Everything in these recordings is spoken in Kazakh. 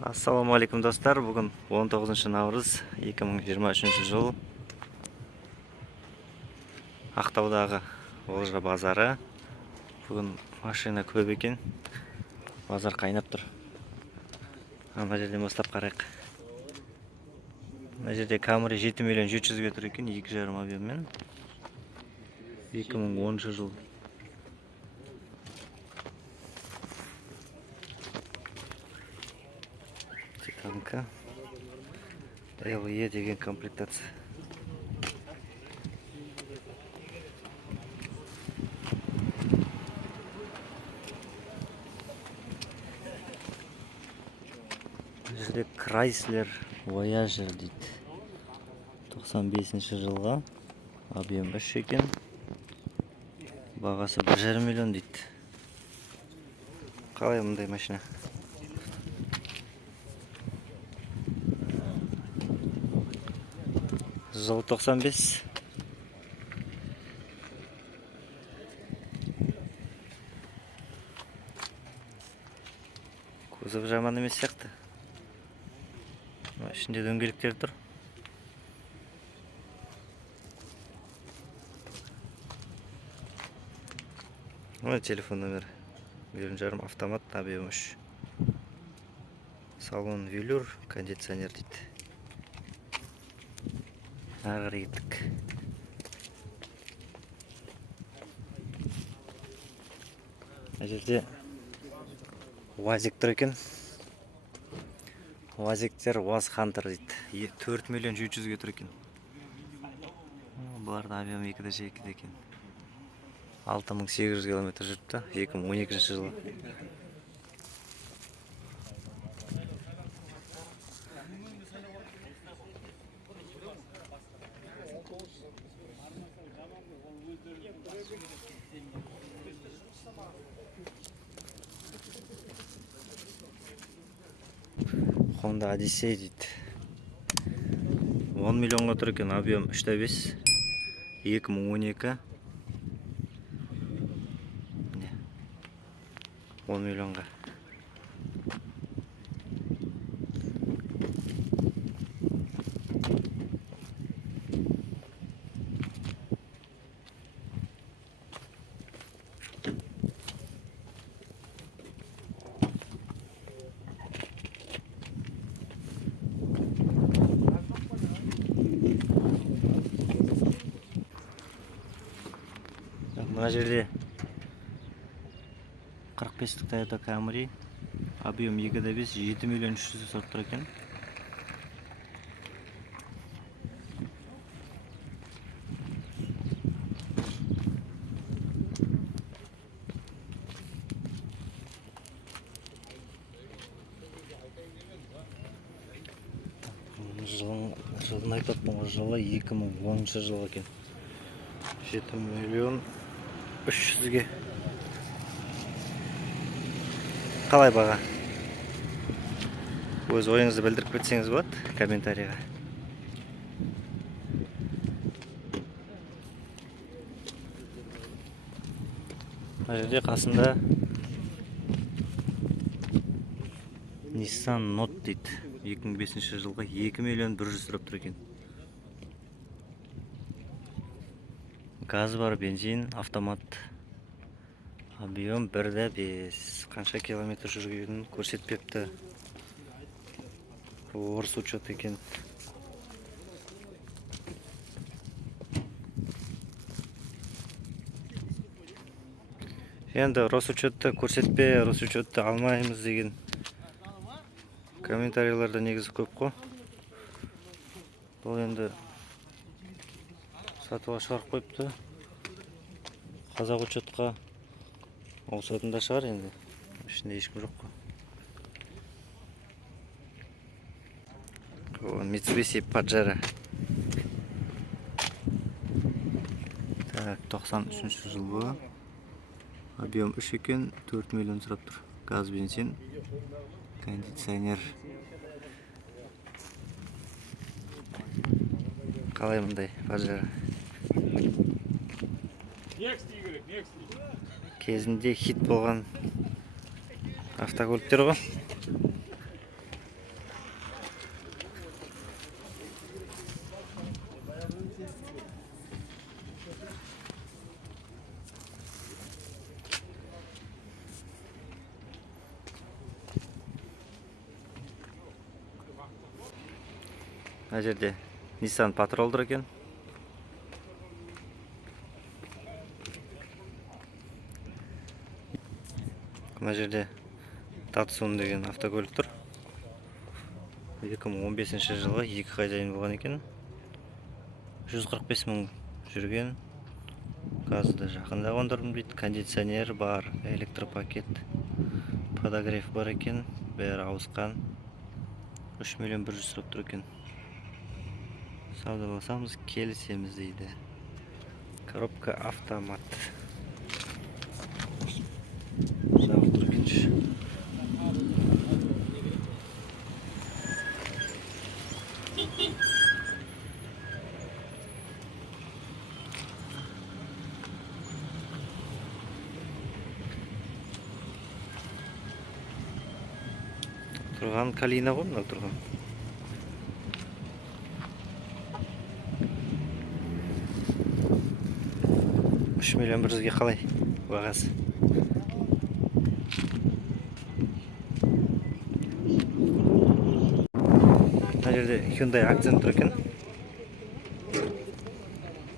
Ассаламу алейкум достар. Бүгін 19 наурыз 2023 жыл. Ақтаудағы Олжа базары. Бүгін машина көп екен. Базар қайнап тұр. Ана жерден бастап қарайық. Мына жерде Camry 7 миллион 700-ге тұр екен, 2,5 объеммен. 2010 жыл. Титанка. LE деген комплектация. Жерде Chrysler Voyager дейді. 95 жылға. Объем 3 екен. Бағасы 1,5 миллион дейді. Қалай мұндай машина? Жыл 95. Кузов жаман емес сияқты. Ішінде дөңгелектер тұр. Телефон номер 1,5 автомат, объем 3. Салон велюр, кондиционер дейді. Ағыр еттік. Жерде УАЗик тұр екен. УАЗиктер УАЗ Хантер дейді. 4 миллион 700-ге тұр екен. Бұлардың объем 2,2 екен. 6800 километр жүріпті. 2012 жылы. Honda Odyssey дейді. 10 миллионға тұр екен, объем 3,5. 2012. 10 миллионға. Мына жерде 45-тік Toyota Camry, объем 2,5, 7 миллион 300 сатып тұр екен. Жылын айтатын жылы 2010 жыл екен. 7 миллион 300-ге. Қалай баға? Өз ойыңызды білдіріп кетсеңіз болады комментарийға. Мына жерде қасында Nissan Note дейді. 2005 жылға 2 миллион 100 сұрап тұр екен. Газ бар, бензин, автомат. Объем 1,5. Қанша километр жүргенін көрсетпепті. Орыс учет екен. Енді Росучетті көрсетпе, Росучетті алмаймыз деген комментарийлерді негізі көп қой. Бұл енді сатуға шығарып қойыпты. Қазақ учетқа ауысатын да шығар енді. Ішінде ешкім жоқ қой. Mitsubishi Pajero. 93 жылғы. Объем 3 екен, 4 миллион сұрап тұр. Газ, бензин, кондиционер. Қалай мұндай Pajero? Кезінде хит болған автокөліктер ғой. Мына жерде Nissan Patrol'dur екен. Мына жерде Datsun деген автокөлік тұр. 2015 жылы 2 хозяин болған екен. 145 мың жүрген. Газы да жақында қондырдым дейді. Кондиционер бар, электропакет, подогрев бар екен. Бәрі ауысқан. 3 миллион 100 сұрап тұр екен. Саудаласамыз, келісеміз дейді. Коробка автомат. Жабық тұр екенші. Тұрған Калина ғой, мынау тұрған. $3 миллион 100-ге қалай бағасы? Мына жерде Hyundai Accent тұр екен.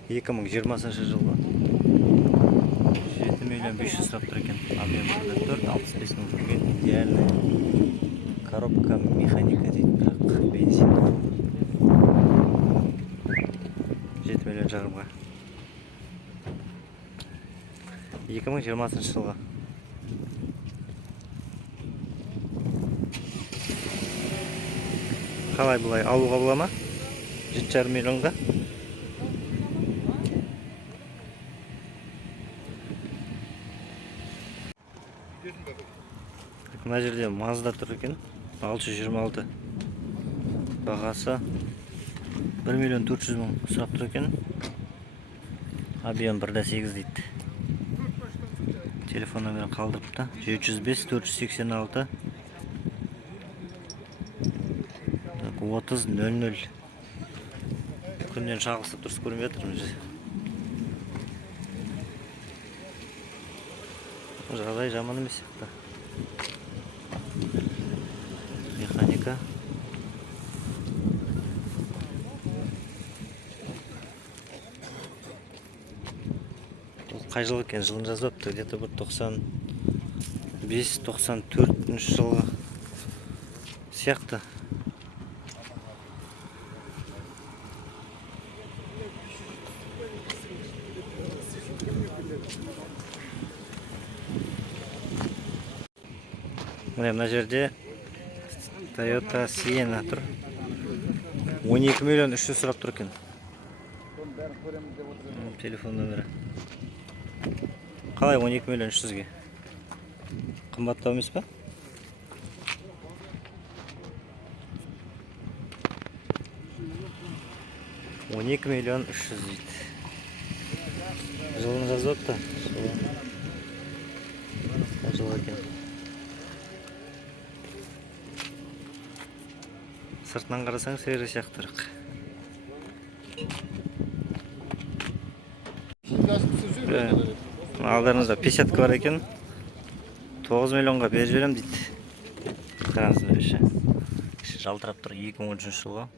2020 жылғы 7 миллион 500 сұрап тұр екен. Объемында 4-65 мың жүрген. Идеальный. Коробка механика дейді, бірақ бензин. 7 миллион жарымға. 2020 жылға. Қалай бұлай алуға бола ма? 7,5 миллионға. Мына жерде Mazda тұр екен. 626. Бағасы 1 миллион 400 мың сұрап тұр екен. Объем 1,8 дейді. Телефон номерін қалдырыпты. 705 486 3000. Күннен шағылысып дұрыс көрмей жатырмыз. Жағдай жаман емес сияқты. Механика. Қай жыл екен, жылын жазбапты. Где-то бір 95-94 жылғы сияқты. Мына жерде Toyota Sienna тұр. 12 миллион 300 сұрап тұр екен. Телефон номері. Қалай 12 миллион 300-ге? Қымбаттау емес па? $12 миллион 300 дейді. Жылын жазыпты. Жыл екен. Сыртынан қарасаң сері сияқтырық. Алдарыңызда 50 бар екен. 9 миллионға беріп жіберем дейді. Қараңыздар іші. Жалтырап тұр 2013 жылға.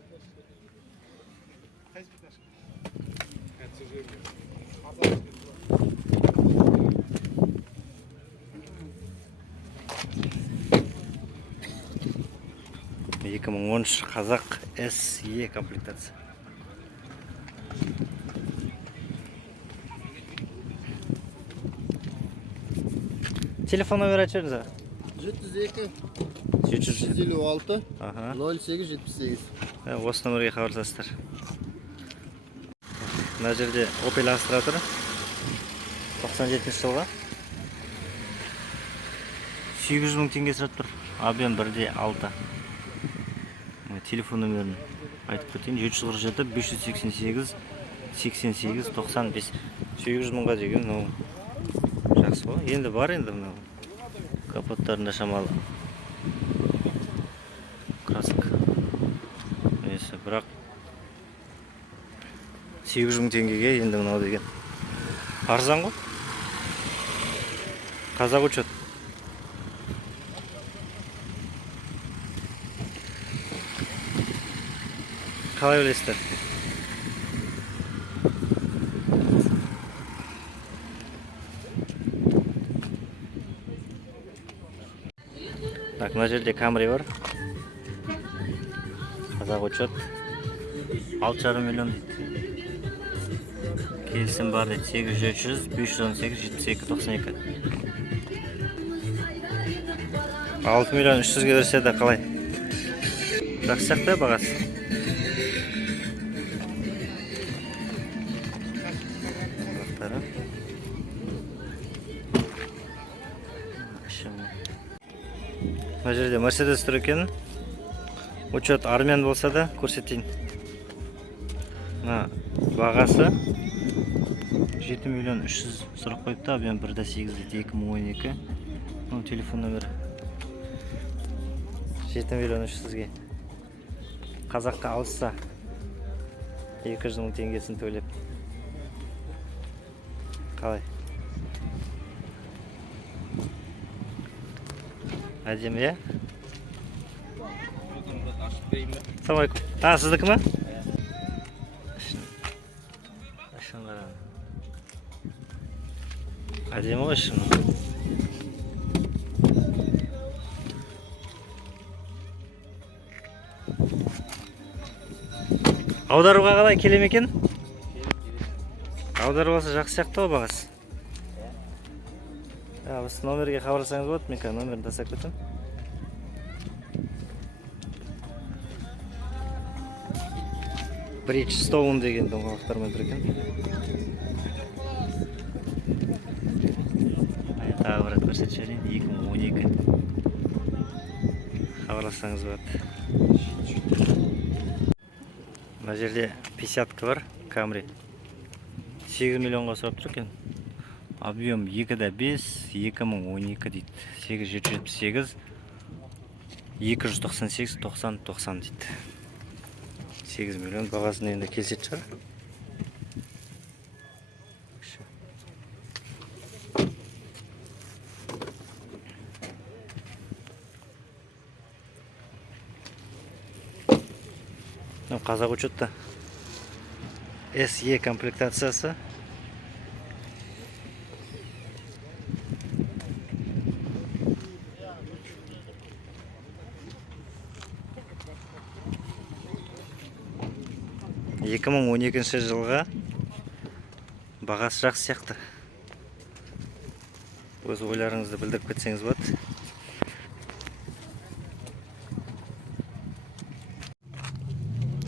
Қазақ SE комплектация. Телефон номер айтыңыз. 702 756 0878. Осы номерге хабарласыңыздар. Мына жерде Opel Astra тұр. 97 жылға. 800 мың теңге сұрап тұр. Объем 1,6. Телефон номерін айтып кетейін. 747 588 88 95. 800 мыңға деген, жақсы ғой. Енді бар енді мынау. Капоттарында шамалы. Краска. Несі, бірақ 800 мың теңгеге енді мынау деген. Арзан ғой. Қазақ учет. қалай білесіздер? Так, мына жерде Camry бар. Қазақ учет. 6,5 миллион дейді. Келісім бар дейді. 800 518 72 92. 6 миллион 300-ге берсе де қалай? Жақсы сияқты бағасы. Мына жерде Mercedes тұр екен. Учет армян болса да көрсетейін. Бағасы 7 миллион 300 сұрақ қойыпты. Абиян 1.8 дейді 2012. Телефон нөмірі 7 миллион 300-ге. Қазаққа алса 200 мың теңгесін төлеп. Қалай? Әдемі, е? Ассалаумалейкум. Сіздікі ма? Ішін қарам. Әдемі ғой ішін. Аударуға қалай келем екен? Аудару болса жақсы сияқты ғой бағасы. Осы номерге хабарласаңыз болады, мен қазір номерін тастап кетем. Bridgestone деген доңғалақтармен тұр екен. Тағы бір рет көрсетіп жіберейін. 2012. Хабарлассаңыз болады. Мына жерде 50-ка бар, Camry. 8 миллионға сұрап тұр екен. Объем 2.5, 2012 дейді. 8778, 298, 90, 90 дейді. 8 миллион бағасын енді келсет шығар. Қазақ учетта SE комплектациясы. Екі мың 12 жылға бағасы жақсы сияқты. Өз ойларыңызды білдіріп кетсеңіз болады.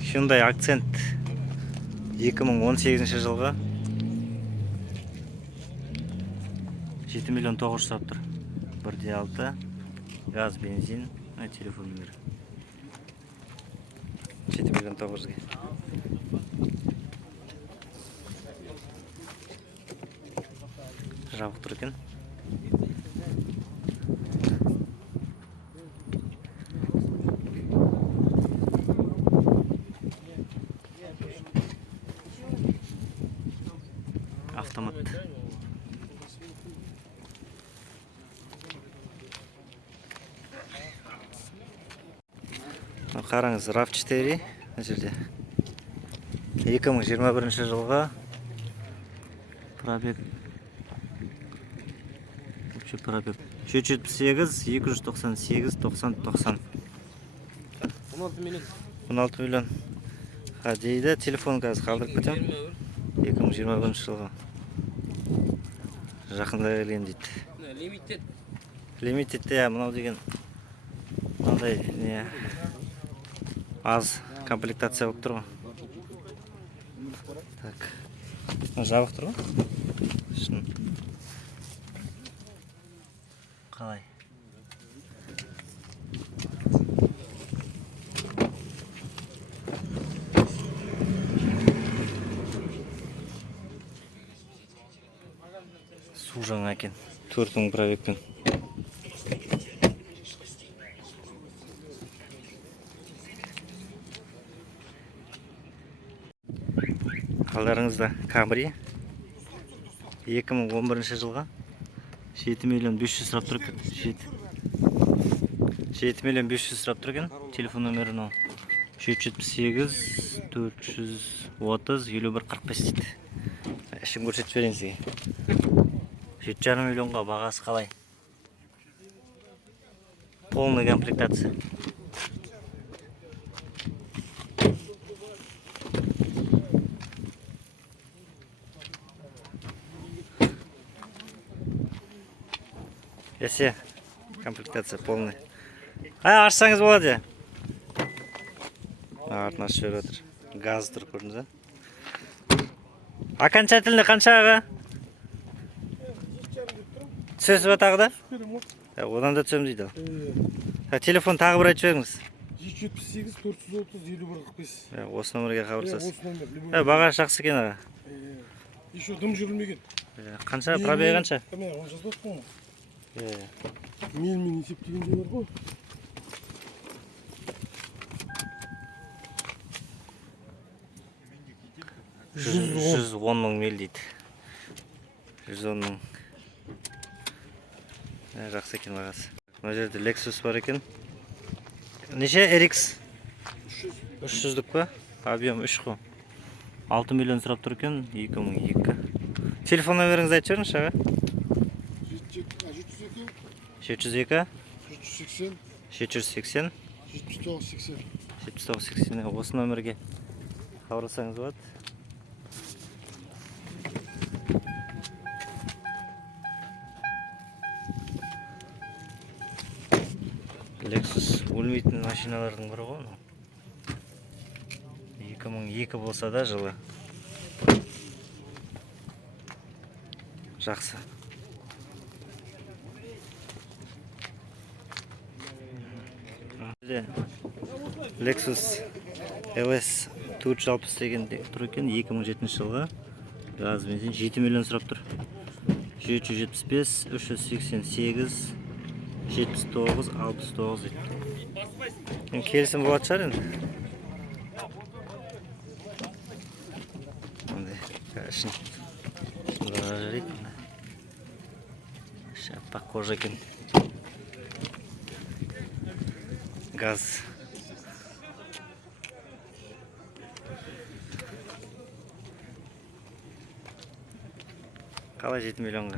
Hyundai Accent 2018 жылға 7 миллион 900 сұрап тұр. 1.6 газ, бензин, телефон нөмірі. 7 миллион 900-ге. Жабық тұр екен. Автомат. Қараңыз, RAV4 жерде 2021 жылға пробег 778, 298, 90, 90. 16 миллион. Дейді, телефон қазір қалдырып кетем. 2021 жылға. Жақында келген дейді. Лимитедте, мынау деген мынандай не аз комплектация болып тұр ғой. Так. Жабық тұр ғой. Қалай? Су жаңа екен. 4000 пробегпен. Қалдарыңызда Camry 2011 жылға 7 миллион 500 сұрап тұр екен. 7 миллион 500 сұрап тұр екен. Телефон нөмірі 778 430 5145 дейді. Ішін көрсетіп берейін сізге. 7,5 миллионға бағасы қалай? Полный комплектация. Есе, комплектация полный. Ашсаңыз болады. Артын ашып беріп отыр. Газ тұр, көрдіңіз, окончательный қаншаға? Түсесіз ба тағы да? Одан да түсем дейді. Телефон тағы бір айтып беріңіз. 778 430 5145. Осы номерге хабарласасыз. Осы номер. Баға жақсы екен аға. Еще дым жүрілмеген. Қанша, пробег қанша? Мен жазып отырмын. Мен есептегенде бар ғой. 110 мың мил дейді. 110 мың. Жақсы екен бағасы. Мына жерде Lexus бар екен. Неше RX? 300-дік па? Объем 3 қой. 6 миллион сұрап тұр екен, 2002. Телефон номеріңізді айтып жіберіңізші аға? 702 780 7980. Осы номерге хабарлассаңыз болады. Lexus өлмейтін машиналардың бірі ғой. 2002 болса да жылы. Жақсы. Lexus LS 460 деген тұр екен, 2007 жылғы. Газ бензин 7 миллион сұрап тұр. 775 388 79 69 дейді. Келісім болады шығар енді. Ішін бұларға жарайды. Шаппақ кожа екен. Газ. Қалай 7 миллионға?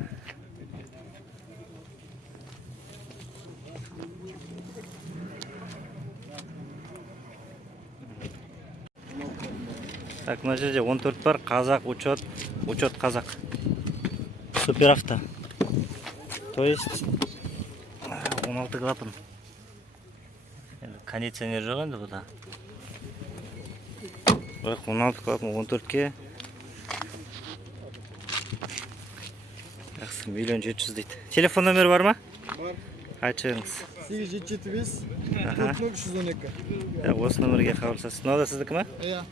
Так, мына жерде 14 бар, қазақ, учет қазақ. Супер авто. То есть 16 клапан. Кондиционер жоқ енді бұда. Бірақ 16 клапан 14-ке. Жақсы, 1 700 дейді. Телефон номер бар ма? Бар. Айтып жіберіңіз. 8775 40312. Осы номерге хабарласасыз. Мынау да сіздікі ма? Иә.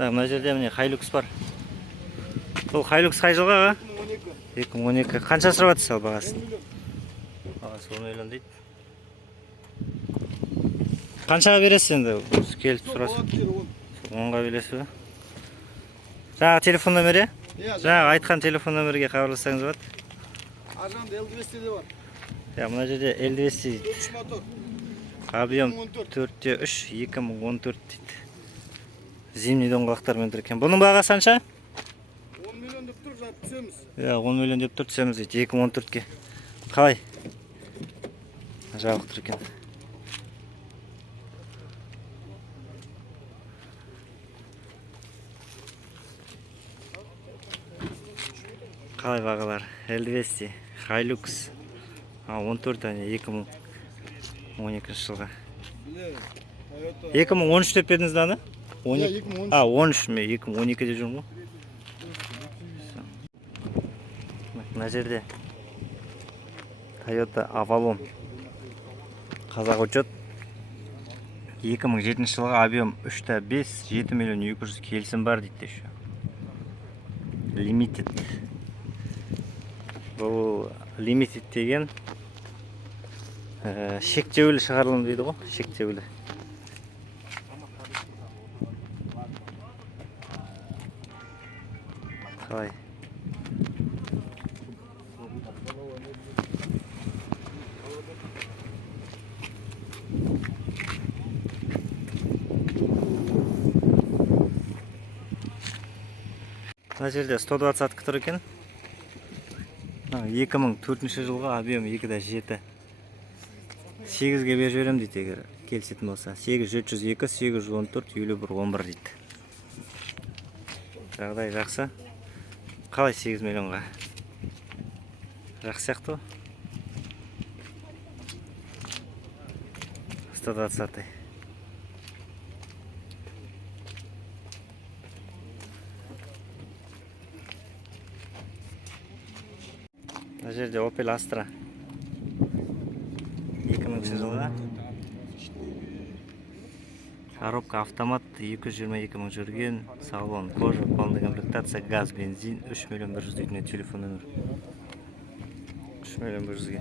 Мына жерде міне Hilux бар. Бұл Hilux қай жылғы аға? 2012. Қанша сұрап жатсыз ал бағасын? Бағасы 10 миллион дейді. Қаншаға бересіз енді? Келіп сұрасыз. 10-ға бересіз ба? Жаңағы телефон номері? Жаңағы айтқан телефон номерге хабарлассаңыз болады. Аржанда L200 де бар. Мына жерде L200 дейді. 3 мотор. Объем 4-3 2014 дейді. Зимний доңғалақтармен тұр екен. Бұның бағасы қанша? 10 миллион деп тұр, жат түсеміз. 10 миллион деп тұр, түсеміз дейді. 2014-ке. Қалай? Жабық тұр екен. Қалай бағалар? L200, Hilux. 14 әне 2012 жылға. 2013 деп бердіңіз даны? 13 ме? 2012-де жүрмін ғой. Мына жерде Toyota Avalon. Қазақ учет. 2007 жылға объем 3,5, 7 миллион 200 келісім бар дейді еще. Limited. Бұл Limited деген шектеулі шығарылым дейді ғой, шектеулі. Қалай? Мына жерде 120 тұр екен. 2004 жылғы объем 2,7. 8-ге беріп жіберем дейді, егер келісетін болса. 8702, 814, 5111 дейді. Жағдай жақсы. Қалай 8 миллионға? Жақсы сияқты. 120. Мына жерде Opel Astra 2000 жылғы. Коробка автомат, 222 мың жүрген, салон, кожа, полная комплектация, газ, бензин, 3 миллион 100 дейтін телефон нөмір. 3 миллион 100-ге.